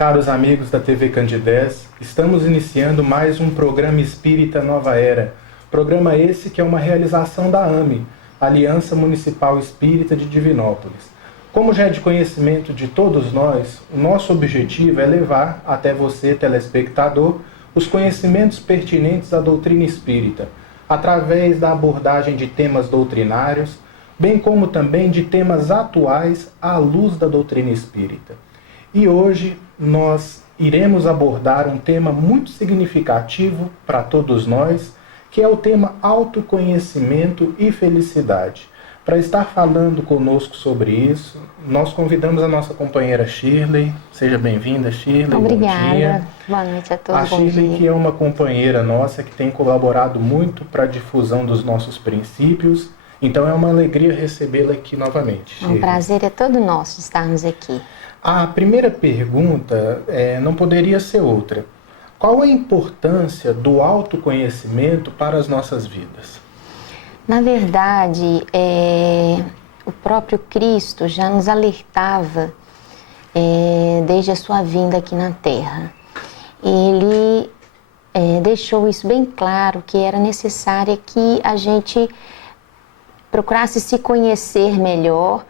Caros amigos da TV Candidez, estamos iniciando mais um programa Espírita Nova Era. Programa esse que é uma realização da AME, Aliança Municipal Espírita de Divinópolis. Como já é de conhecimento de todos nós, o nosso objetivo é levar até você, telespectador, os conhecimentos pertinentes à doutrina espírita, através da abordagem de temas doutrinários, bem como também de temas atuais à luz da doutrina espírita. E hoje nós iremos abordar um tema muito significativo para todos nós, que é o tema autoconhecimento e felicidade. Para estar falando conosco sobre isso, nós convidamos a nossa companheira Shirley. Seja bem-vinda, Shirley. Obrigada. Bom dia. Boa noite a todos. A Shirley, que é uma companheira nossa que tem colaborado muito para a difusão dos nossos princípios. Então é uma alegria recebê-la aqui novamente. É um prazer, é todo nosso estarmos aqui. A primeira pergunta não poderia ser outra. Qual a importância do autoconhecimento para as nossas vidas? Na verdade, o próprio Cristo já nos alertava desde a sua vinda aqui na Terra. Ele deixou isso bem claro, que era necessário que a gente procurasse se conhecer melhor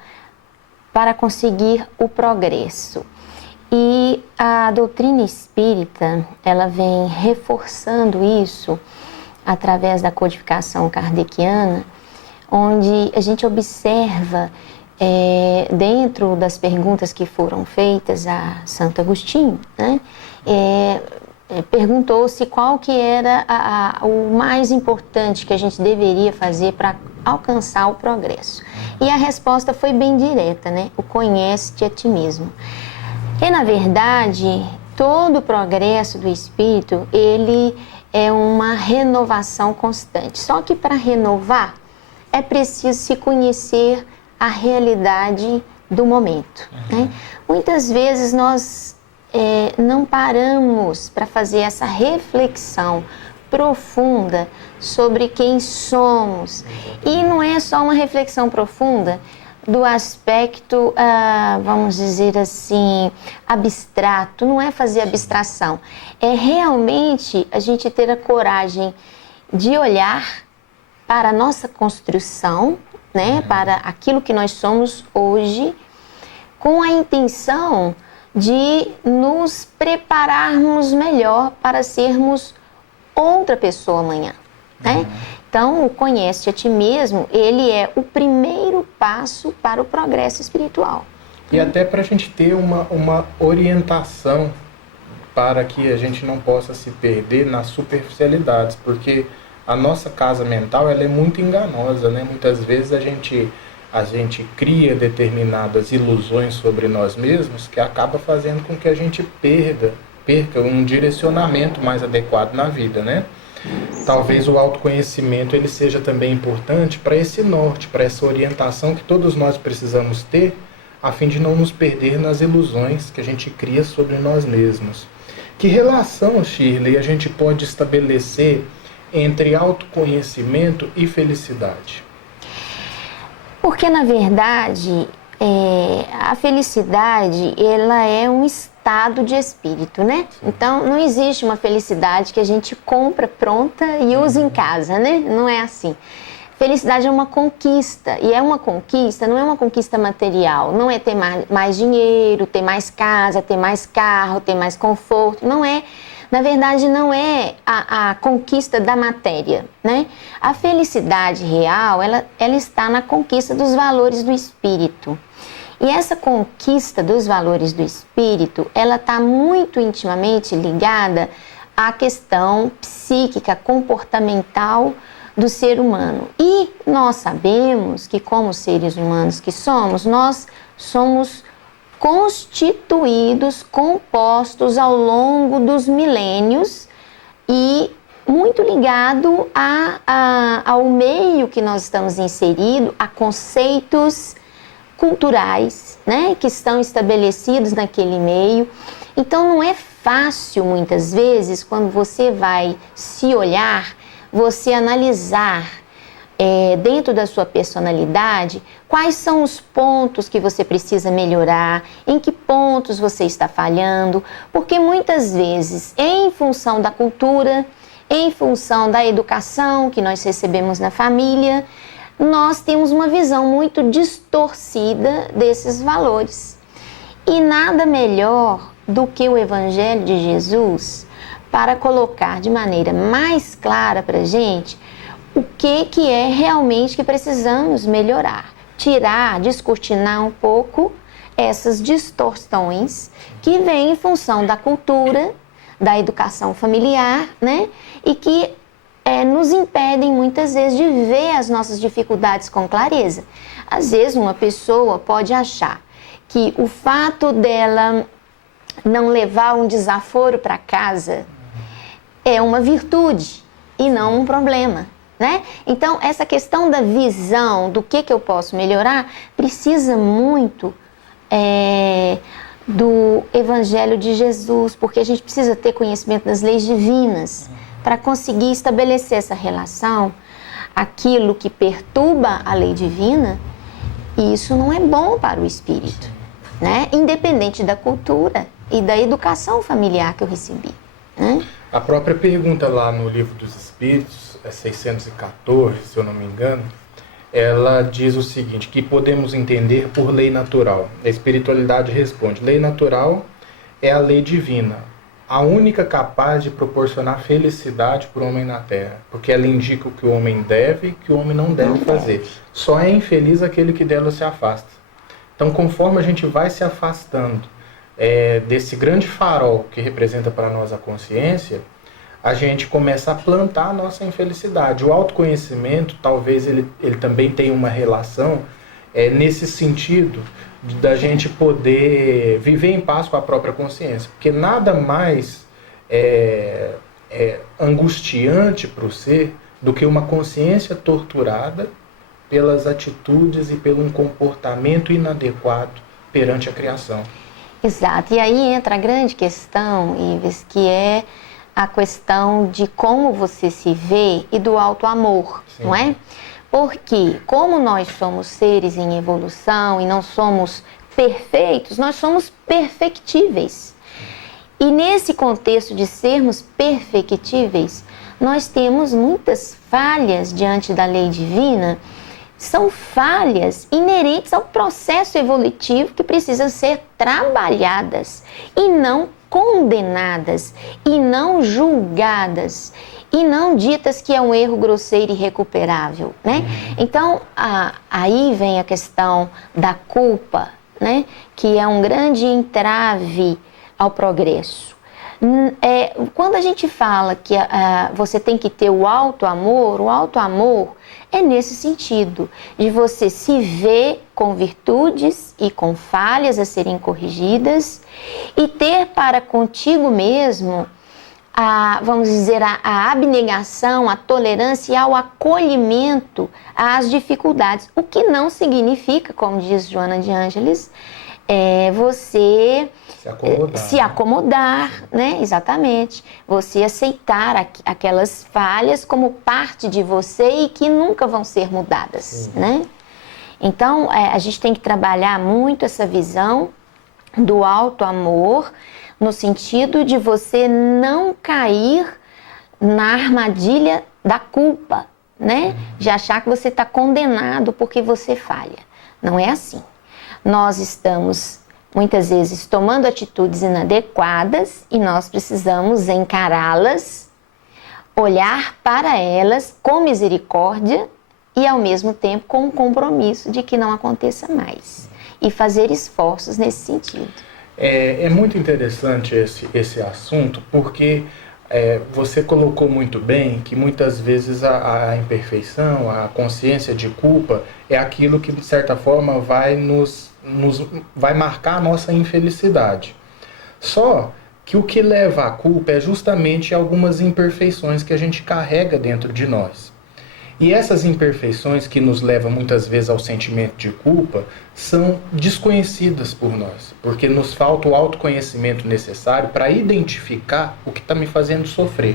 para conseguir o progresso. E a doutrina espírita, ela vem reforçando isso através da codificação kardeciana, onde a gente observa, dentro das perguntas que foram feitas a Santo Agostinho, né, perguntou-se qual que era o mais importante que a gente deveria fazer para alcançar o progresso. E a resposta foi bem direta, né? O conhece-te a ti mesmo. E, na verdade, todo o progresso do espírito, ele é uma renovação constante. Só que para renovar, é preciso se conhecer a realidade do momento, né? Muitas vezes nós não paramos para fazer essa reflexão profunda sobre quem somos. E não é só uma reflexão profunda do aspecto, vamos dizer assim, abstrato. Não é fazer abstração. É realmente a gente ter a coragem de olhar para a nossa construção, né, para aquilo que nós somos hoje, com a intenção de nos prepararmos melhor para sermos outra pessoa amanhã, né? Então, o conhece a ti mesmo, ele é o primeiro passo para o progresso espiritual. E até para a gente ter uma orientação para que a gente não possa se perder nas superficialidades, porque a nossa casa mental ela é muito enganosa, né? Muitas vezes a gente cria determinadas ilusões sobre nós mesmos que acaba fazendo com que a gente perca um direcionamento mais adequado na vida, né? Talvez o autoconhecimento ele seja também importante para esse norte, para essa orientação que todos nós precisamos ter, a fim de não nos perder nas ilusões que a gente cria sobre nós mesmos. Que relação, Shirley, a gente pode estabelecer entre autoconhecimento e felicidade? Porque, na verdade, a felicidade, ela é um estado de espírito, né? Então, não existe uma felicidade que a gente compra pronta e usa em casa, né? Não é assim. Felicidade é uma conquista, e é uma conquista, não é uma conquista material, não é ter mais dinheiro, ter mais casa, ter mais carro, ter mais conforto, não é. Na verdade, não é a conquista da matéria, né? A felicidade real, ela está na conquista dos valores do espírito. E essa conquista dos valores do espírito, ela está muito intimamente ligada à questão psíquica, comportamental do ser humano. E nós sabemos que, como seres humanos que somos, nós somos constituídos, compostos ao longo dos milênios e muito ligado ao meio que nós estamos inseridos, a conceitos culturais, né, que estão estabelecidos naquele meio. Então não é fácil muitas vezes quando você vai se olhar, você analisar dentro da sua personalidade, quais são os pontos que você precisa melhorar, em que pontos você está falhando, porque muitas vezes, em função da cultura, em função da educação que nós recebemos na família, nós temos uma visão muito distorcida desses valores. E nada melhor do que o Evangelho de Jesus para colocar de maneira mais clara para a gente o que é realmente que precisamos melhorar. Tirar, descortinar um pouco essas distorções que vêm em função da cultura, da educação familiar, né? E que nos impedem muitas vezes de ver as nossas dificuldades com clareza. Às vezes uma pessoa pode achar que o fato dela não levar um desaforo para casa é uma virtude e não um problema, né? Então, essa questão da visão do que eu posso melhorar precisa muito do Evangelho de Jesus, porque a gente precisa ter conhecimento das leis divinas para conseguir estabelecer essa relação. Aquilo que perturba a lei divina, isso não é bom para o espírito, né? Independente da cultura e da educação familiar que eu recebi, né? A própria pergunta lá no Livro dos Espíritos, 614, se eu não me engano, ela diz o seguinte, que podemos entender por lei natural. A espiritualidade responde, lei natural é a lei divina, a única capaz de proporcionar felicidade para o homem na Terra, porque ela indica o que o homem deve e o que o homem não deve fazer. Só é infeliz aquele que dela se afasta. Então, conforme a gente vai se afastando desse grande farol que representa para nós a consciência, a gente começa a plantar a nossa infelicidade. O autoconhecimento, talvez ele também tenha uma relação nesse sentido da gente poder viver em paz com a própria consciência. Porque nada mais angustiante para o ser do que uma consciência torturada pelas atitudes e pelo um comportamento inadequado perante a criação. Exato. E aí entra a grande questão, Ives, que é a questão de como você se vê e do auto-amor, não é? Porque como nós somos seres em evolução e não somos perfeitos, nós somos perfectíveis. E nesse contexto de sermos perfectíveis, nós temos muitas falhas diante da lei divina. São falhas inerentes ao processo evolutivo que precisam ser trabalhadas e não condenadas, e não julgadas, e não ditas que é um erro grosseiro e irrecuperável, né? Então, aí vem a questão da culpa, né? Que é um grande entrave ao progresso. Quando a gente fala que você tem que ter o auto-amor é nesse sentido, de você se ver com virtudes e com falhas a serem corrigidas e ter para contigo mesmo vamos dizer, a abnegação, a tolerância e ao acolhimento às dificuldades. O que não significa, como diz Joana de Ângeles, você se acomodar, né? Exatamente. Você aceitar aquelas falhas como parte de você e que nunca vão ser mudadas, né? Então, a gente tem que trabalhar muito essa visão do auto-amor, no sentido de você não cair na armadilha da culpa, né? De achar que você está condenado porque você falha. Não é assim. Nós estamos, muitas vezes, tomando atitudes inadequadas e nós precisamos encará-las, olhar para elas com misericórdia e, ao mesmo tempo, com o compromisso de que não aconteça mais. E fazer esforços nesse sentido. É muito interessante esse assunto, porque você colocou muito bem que muitas vezes a imperfeição, a consciência de culpa é aquilo que, de certa forma, vai marcar a nossa infelicidade. Só que o que leva à culpa é justamente algumas imperfeições que a gente carrega dentro de nós. E essas imperfeições que nos levam muitas vezes ao sentimento de culpa são desconhecidas por nós, porque nos falta o autoconhecimento necessário para identificar o que está me fazendo sofrer.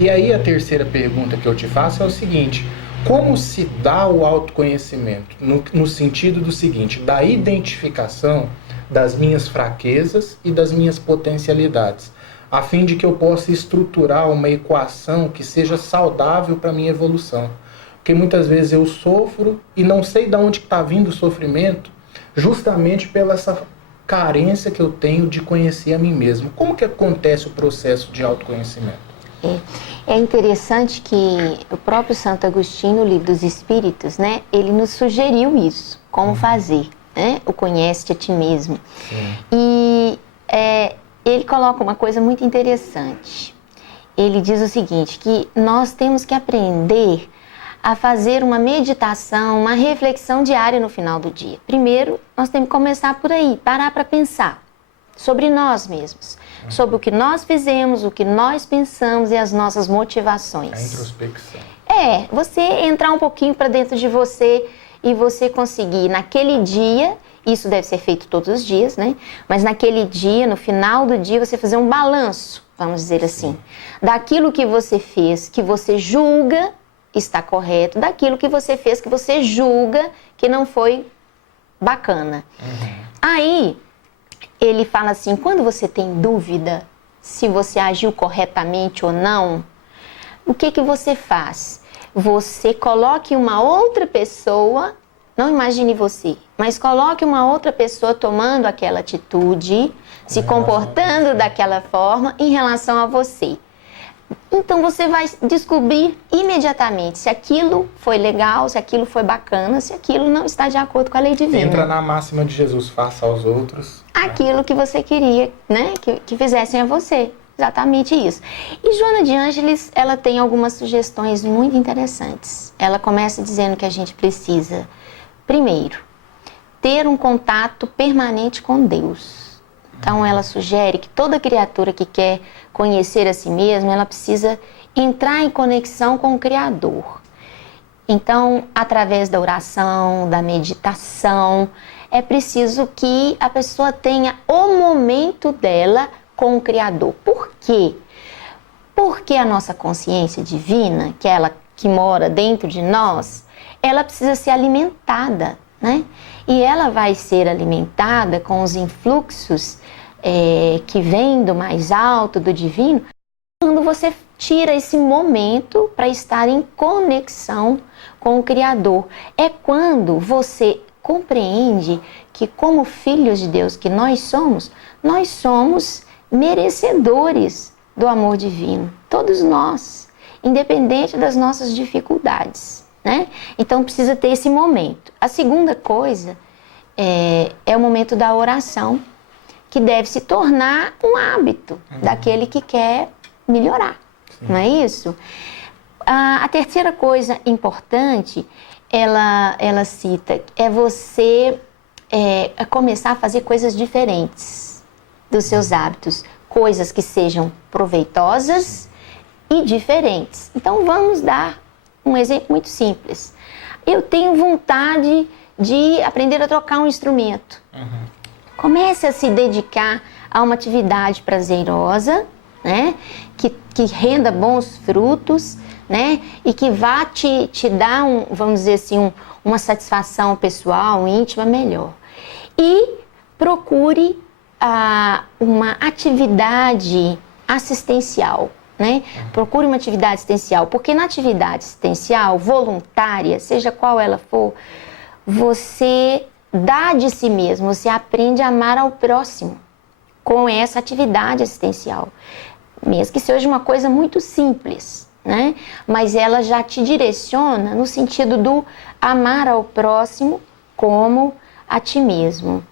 E aí a terceira pergunta que eu te faço é o seguinte: Como se dá o autoconhecimento? No sentido do seguinte, da identificação das minhas fraquezas e das minhas potencialidades, a fim de que eu possa estruturar uma equação que seja saudável para a minha evolução. Porque muitas vezes eu sofro e não sei de onde está vindo o sofrimento, justamente pela essa carência que eu tenho de conhecer a mim mesmo. Como que acontece o processo de autoconhecimento? É interessante que o próprio Santo Agostinho, no Livro dos Espíritos, né, ele nos sugeriu isso, como fazer, né, o conhece-te a ti mesmo. Sim. E ele coloca uma coisa muito interessante. Ele diz o seguinte, que nós temos que aprender a fazer uma meditação, uma reflexão diária no final do dia. Primeiro, nós temos que começar por aí, parar para pensar sobre nós mesmos, sobre o que nós fizemos, o que nós pensamos e as nossas motivações. A introspecção. Você entrar um pouquinho para dentro de você e você conseguir, naquele dia, isso deve ser feito todos os dias, né? Mas naquele dia, no final do dia, você fazer um balanço, vamos dizer assim, daquilo que você fez, que você julga está correto, daquilo que você fez, que você julga que não foi bacana. Aí, ele fala assim, quando você tem dúvida se você agiu corretamente ou não, o que você faz? Você coloque uma outra pessoa, não imagine você, mas coloque uma outra pessoa tomando aquela atitude, se comportando daquela forma em relação a você. Então você vai descobrir imediatamente se aquilo foi legal, se aquilo foi bacana, se aquilo não está de acordo com a lei divina. Entra na máxima de Jesus, faça aos outros aquilo que você queria, né, que fizessem a você. Exatamente isso. E Joana de Ângeles, ela tem algumas sugestões muito interessantes. Ela começa dizendo que a gente precisa, primeiro, ter um contato permanente com Deus. Então ela sugere que toda criatura que quer conhecer a si mesma, ela precisa entrar em conexão com o Criador. Então, através da oração, da meditação, é preciso que a pessoa tenha o momento dela com o Criador. Por quê? Porque a nossa consciência divina, que é ela que mora dentro de nós, ela precisa ser alimentada, né? E ela vai ser alimentada com os influxos que vêm do mais alto, do divino, quando você tira esse momento para estar em conexão com o Criador. É quando você compreende que, como filhos de Deus que nós somos merecedores do amor divino. Todos nós, independente das nossas dificuldades, né? Então precisa ter esse momento. A segunda coisa é o momento da oração, que deve se tornar um hábito daquele que quer melhorar. Sim. Não é isso? A terceira coisa importante, ela cita, é você começar a fazer coisas diferentes dos seus hábitos, coisas que sejam proveitosas e diferentes. Então vamos dar um exemplo muito simples. Eu tenho vontade de aprender a tocar um instrumento. Comece a se dedicar a uma atividade prazerosa, né? Que renda bons frutos, né? E que vá te dar, vamos dizer assim, uma satisfação pessoal, íntima melhor. E procure uma atividade assistencial, né? Procure uma atividade assistencial, porque na atividade assistencial, voluntária, seja qual ela for, você dá de si mesmo, você aprende a amar ao próximo com essa atividade assistencial. Mesmo que seja uma coisa muito simples, né? Mas ela já te direciona no sentido do amar ao próximo como a ti mesmo.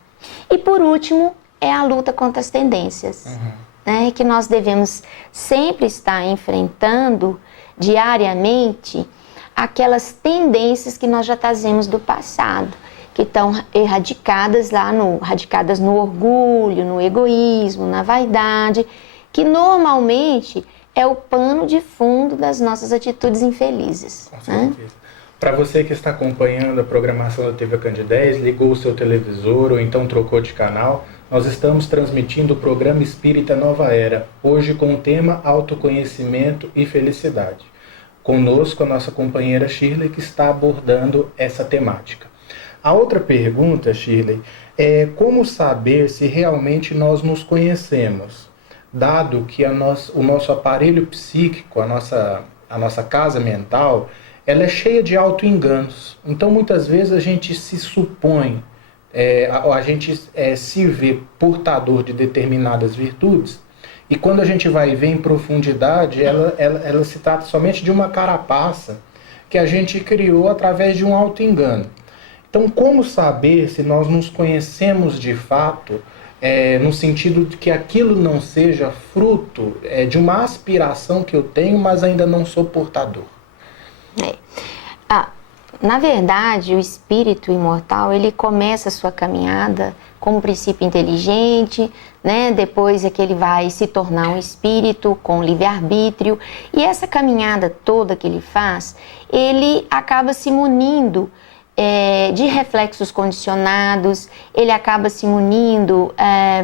E por último, é a luta contra as tendências, né? Que nós devemos sempre estar enfrentando diariamente aquelas tendências que nós já trazemos do passado, que estão radicadas no orgulho, no egoísmo, na vaidade, que normalmente é o pano de fundo das nossas atitudes infelizes. Com certeza. Para você que está acompanhando a programação da TV Candidez, ligou o seu televisor ou então trocou de canal, nós estamos transmitindo o programa Espírita Nova Era, hoje com o tema Autoconhecimento e Felicidade. Conosco a nossa companheira Shirley, que está abordando essa temática. A outra pergunta, Shirley, é como saber se realmente nós nos conhecemos, dado que o nosso aparelho psíquico, a nossa casa mental, ela é cheia de auto-enganos. Então, muitas vezes a gente se supõe, a gente se vê portador de determinadas virtudes, e quando a gente vai ver em profundidade, ela se trata somente de uma carapaça que a gente criou através de um auto-engano. Então, como saber se nós nos conhecemos de fato, no sentido de que aquilo não seja fruto de uma aspiração que eu tenho, mas ainda não sou portador? Na verdade, o espírito imortal, ele começa a sua caminhada como um princípio inteligente, né? Depois é que ele vai se tornar um espírito com livre-arbítrio. E essa caminhada toda que ele faz, ele acaba se munindo de reflexos condicionados, ele acaba se munindo,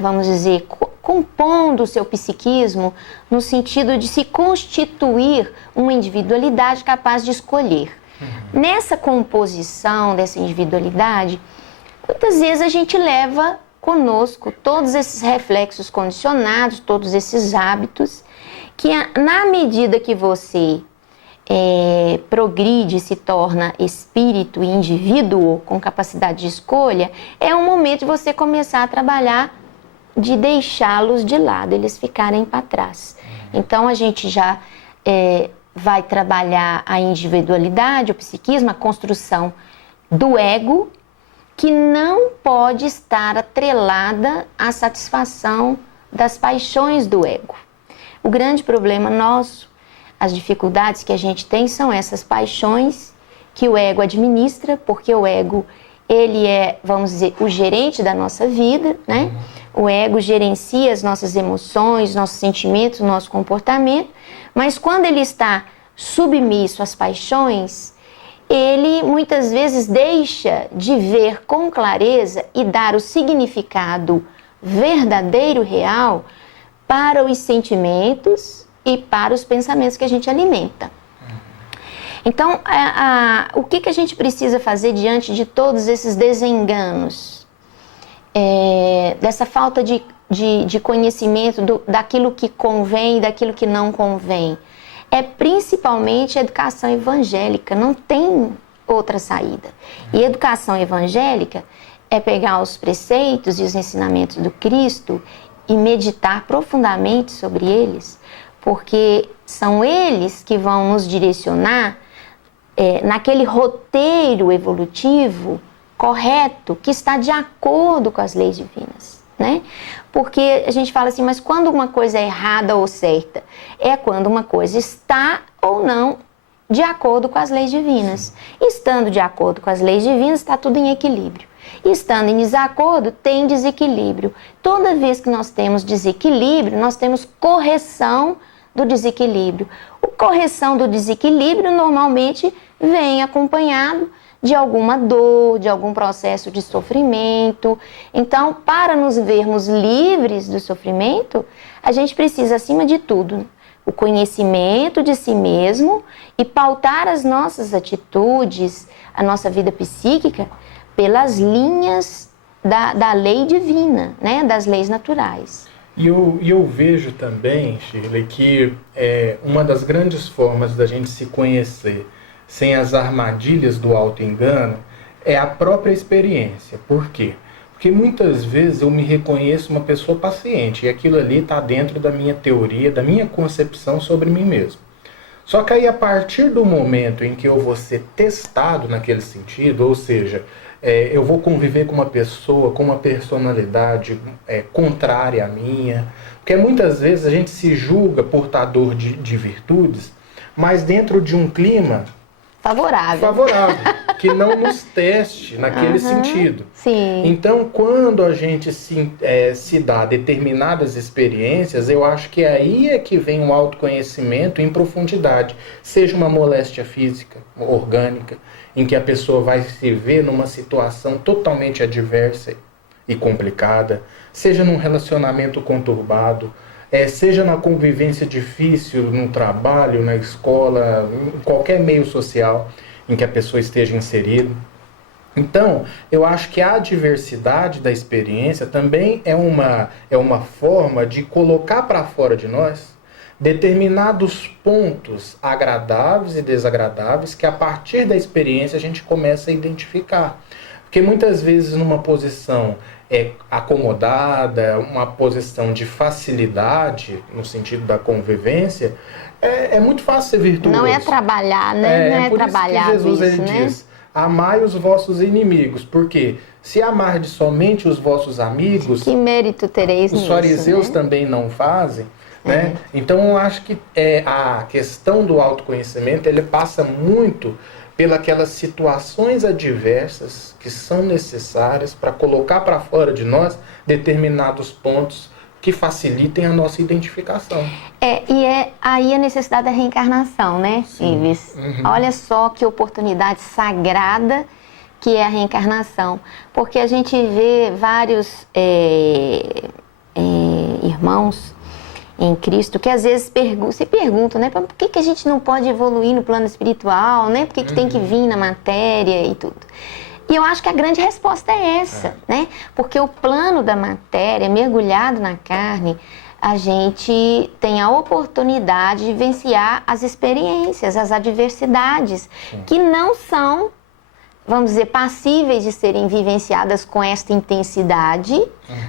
vamos dizer, compondo o seu psiquismo no sentido de se constituir uma individualidade capaz de escolher. Nessa composição dessa individualidade, muitas vezes a gente leva conosco todos esses reflexos condicionados, todos esses hábitos, que na medida que você progride, se torna espírito e indivíduo com capacidade de escolha, é um momento de você começar a trabalhar de deixá-los de lado, eles ficarem para trás. Então a gente já vai trabalhar a individualidade, o psiquismo, a construção do ego, que não pode estar atrelada à satisfação das paixões do ego. O grande problema nosso, as dificuldades que a gente tem são essas paixões que o ego administra, porque o ego, ele é, vamos dizer, o gerente da nossa vida, né? O ego gerencia as nossas emoções, nossos sentimentos, o nosso comportamento, mas quando ele está submisso às paixões, ele muitas vezes deixa de ver com clareza e dar o significado verdadeiro, real, para os sentimentos e para os pensamentos que a gente alimenta. Então, o que a gente precisa fazer diante de todos esses desenganos? Dessa falta de conhecimento daquilo que convém e daquilo que não convém? É principalmente a educação evangélica, não tem outra saída. E educação evangélica é pegar os preceitos e os ensinamentos do Cristo e meditar profundamente sobre eles, porque são eles que vão nos direcionar naquele roteiro evolutivo correto, que está de acordo com as leis divinas, né? Porque a gente fala assim, mas quando uma coisa é errada ou certa? É quando uma coisa está ou não de acordo com as leis divinas. Estando de acordo com as leis divinas, está tudo em equilíbrio. Estando em desacordo, tem desequilíbrio. Toda vez que nós temos desequilíbrio, nós temos correção do desequilíbrio. A correção do desequilíbrio normalmente vem acompanhado de alguma dor, de algum processo de sofrimento. Então, para nos vermos livres do sofrimento, a gente precisa, acima de tudo, o conhecimento de si mesmo e pautar as nossas atitudes, a nossa vida psíquica, pelas linhas da lei divina, né? Das leis naturais. E eu vejo também, Shirley, que uma das grandes formas da gente se conhecer sem as armadilhas do auto-engano é a própria experiência. Por quê? Porque muitas vezes eu me reconheço uma pessoa paciente e aquilo ali está dentro da minha teoria, da minha concepção sobre mim mesmo. Só que aí, a partir do momento em que eu vou ser testado naquele sentido, ou seja, eu vou conviver com uma pessoa, com uma personalidade contrária à minha, porque muitas vezes a gente se julga portador de virtudes, mas dentro de um clima favorável, que não nos teste naquele sentido. Sim. Então, quando a gente se dá determinadas experiências, eu acho que aí é que vem o autoconhecimento em profundidade. Seja uma moléstia física, orgânica, em que a pessoa vai se ver numa situação totalmente adversa e complicada, seja num relacionamento conturbado, seja na convivência difícil, no trabalho, na escola, em qualquer meio social em que a pessoa esteja inserida. Então, eu acho que a diversidade da experiência também é uma forma de colocar para fora de nós determinados pontos agradáveis e desagradáveis que a partir da experiência a gente começa a identificar. Porque muitas vezes numa posição acomodada, uma posição de facilidade, no sentido da convivência, é muito fácil ser virtuoso. Não é trabalhar, né? Não é por trabalhar isso que Jesus isso, ele né? diz, amai os vossos inimigos, porque se amardes somente os vossos amigos, que mérito tereis os nisso, fariseus né? também não fazem, né? Então eu acho que a questão do autoconhecimento ele passa muito pelas situações adversas que são necessárias para colocar para fora de nós determinados pontos que facilitem a nossa identificação. E aí a necessidade da reencarnação, né, Ives? Olha só que oportunidade sagrada que é a reencarnação. Porque a gente vê vários irmãos em Cristo que às vezes se perguntam, né, por que a gente não pode evoluir no plano espiritual, né? Por que tem que vir na matéria e tudo? E eu acho que a grande resposta é essa, né? Porque o plano da matéria, mergulhado na carne, a gente tem a oportunidade de vivenciar as experiências, as adversidades, que não são, vamos dizer, passíveis de serem vivenciadas com esta intensidade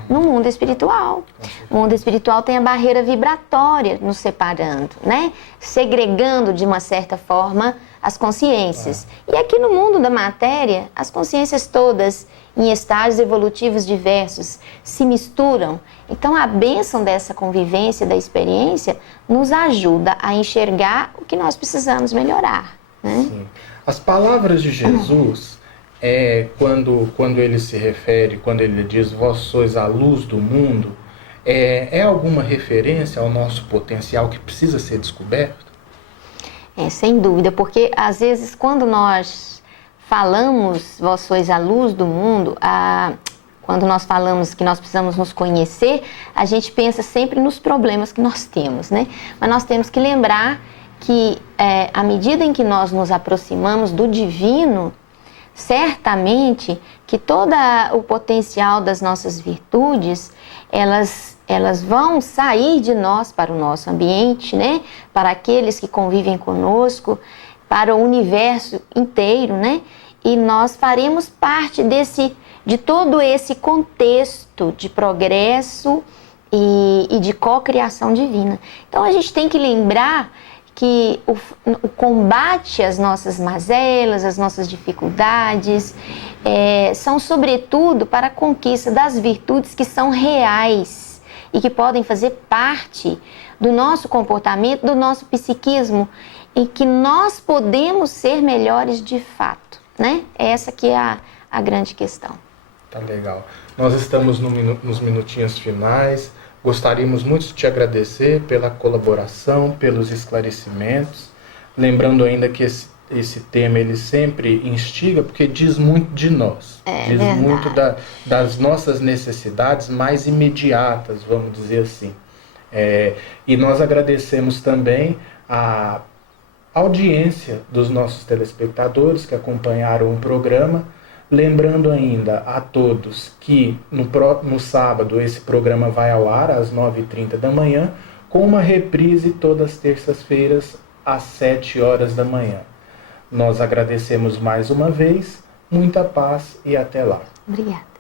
no mundo espiritual. O mundo espiritual tem a barreira vibratória nos separando, né? Segregando de uma certa forma as consciências. E aqui no mundo da matéria, as consciências todas em estágios evolutivos diversos se misturam. Então a bênção dessa convivência, da experiência, nos ajuda a enxergar o que nós precisamos melhorar, né? Sim. As palavras de Jesus, quando ele se refere, quando ele diz, vós sois a luz do mundo, é alguma referência ao nosso potencial que precisa ser descoberto? Sem dúvida, porque às vezes quando nós falamos, vós sois a luz do mundo, quando nós falamos que nós precisamos nos conhecer, a gente pensa sempre nos problemas que nós temos, né? Mas nós temos que lembrar que à medida em que nós nos aproximamos do divino, certamente que todo o potencial das nossas virtudes, elas vão sair de nós para o nosso ambiente, né? Para aqueles que convivem conosco, para o universo inteiro, né? E nós faremos parte de todo esse contexto de progresso e de cocriação divina. Então a gente tem que lembrar que o combate às nossas mazelas, às nossas dificuldades, são sobretudo para a conquista das virtudes que são reais e que podem fazer parte do nosso comportamento, do nosso psiquismo, em que nós podemos ser melhores de fato, né? Essa que é a grande questão. Tá legal. Nós estamos nos minutinhos finais. Gostaríamos muito de te agradecer pela colaboração, pelos esclarecimentos. Lembrando ainda que esse tema ele sempre instiga, porque diz muito de nós. Diz verdade. muito das nossas necessidades mais imediatas, vamos dizer assim. E nós agradecemos também a audiência dos nossos telespectadores que acompanharam o programa. Lembrando ainda a todos que no sábado esse programa vai ao ar às 9h30 da manhã, com uma reprise todas as terças-feiras às 7 horas da manhã. Nós agradecemos mais uma vez, muita paz e até lá. Obrigada.